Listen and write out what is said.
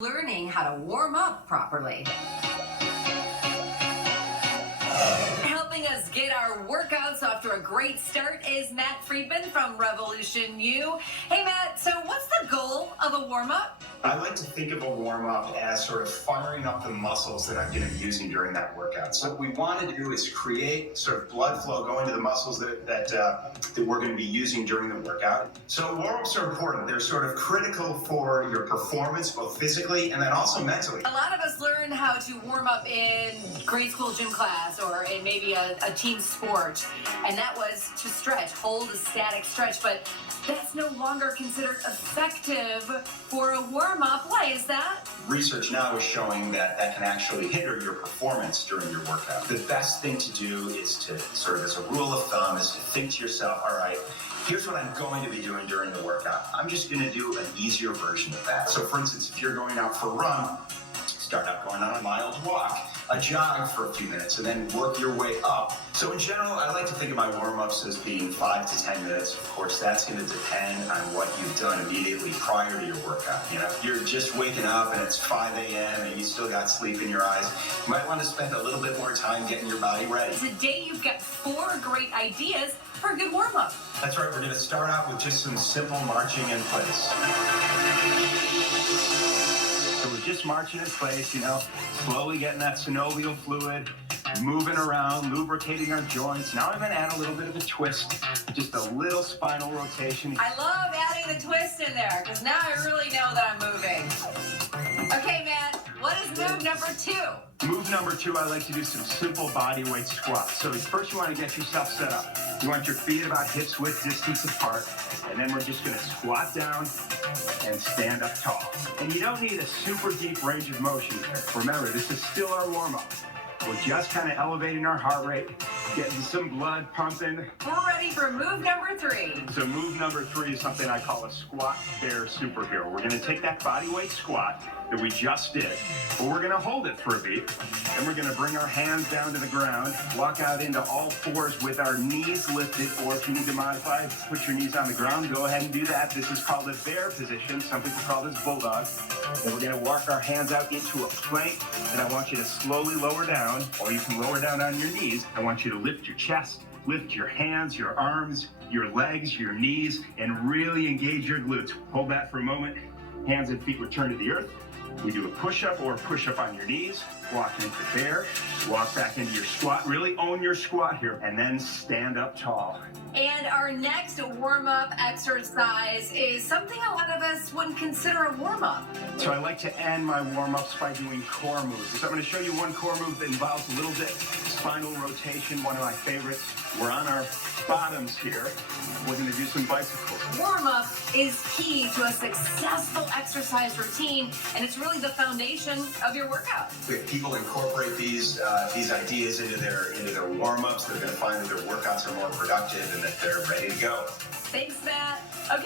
Learning how to warm up properly. Helping us get our workouts off to a great start is Matt Friedman from Revolution U. Hey Matt, so what's the goal of a warm-up? I like to think of a warm-up as sort of firing up the muscles that I'm going to be using during that workout. So what we want to do is create sort of blood flow going to the muscles that we're going to be using during the workout. So warm-ups are important. They're sort of critical for your performance, both physically and then also mentally. A lot of us learn how to warm up in grade school gym class or in maybe a team sport, and that was to stretch, hold a static stretch, but that's no longer considered effective for a warm-up. Why is that? Research now is showing that that can actually hinder your performance during your workout. The best thing to do is to sort of, as a rule of thumb, is to think to yourself, all right, here's what I'm going to be doing during the workout. I'm just going to do an easier version of that. So for instance, if you're going out for a run, start out going on a mild walk, a jog for a few minutes, and then work your way up. So in general, I like to think of my warm-ups as being 5 to 10 minutes. Of course, that's going to depend on what you've done immediately prior to your workout. You know, if you're just waking up and it's 5 a.m. and you still got sleep in your eyes, you might want to spend a little bit more time getting your body ready. Today, you've got 4 great ideas for a good warm-up. That's right. We're going to start out with just some simple marching in place. So we're just marching in place, you know, slowly getting that synovial fluid, moving around, lubricating our joints. Now I'm going to add a little bit of a twist, just a little spinal rotation. I love adding the twist in there because now I really know that I'm moving. Okay, Matt, what is move number 2? Move number 2, I like to do some simple body weight squats. So first you want to get yourself set up. You want your feet about hips width distance apart, and then we're just going to squat down and stand up tall. And you don't need a super deep range of motion here. Remember, this is still our warm-up. We're just kind of elevating our heart rate, getting some blood pumping. We're ready for move number 3. So move number 3 is something I call a squat bear superhero. We're going to take that body weight squat that we just did, but we're going to hold it for a beat, and we're going to bring our hands down to the ground, walk out into all fours with our knees lifted, or if you need to modify, put your knees on the ground, go ahead and do that. This is called a bear position. Some people call this bulldog. And we're going to walk our hands out into a plank, and I want you to slowly lower down, or you can lower down on your knees. I want you to lift your chest, lift your hands, your arms, your legs, your knees, and really engage your glutes. Hold that for a moment. Hands and feet return to the earth. We do a push-up or a push-up on your knees, walk into bear, walk back into your squat, really own your squat here, and then stand up tall. And our next warm-up exercise is something a lot of us wouldn't consider a warm-up. So I like to end my warm-ups by doing core moves. So I'm going to show you one core move that involves a little bit spinal rotation, one of my favorites. We're on our bottoms here. We're going to do some bicycles. Warm-up is key to a successful exercise routine, and it's really the foundation of your workout. If people incorporate these ideas into their warm-ups, they're going to find that their workouts are more productive and that they're ready to go. Thanks, Matt. Okay.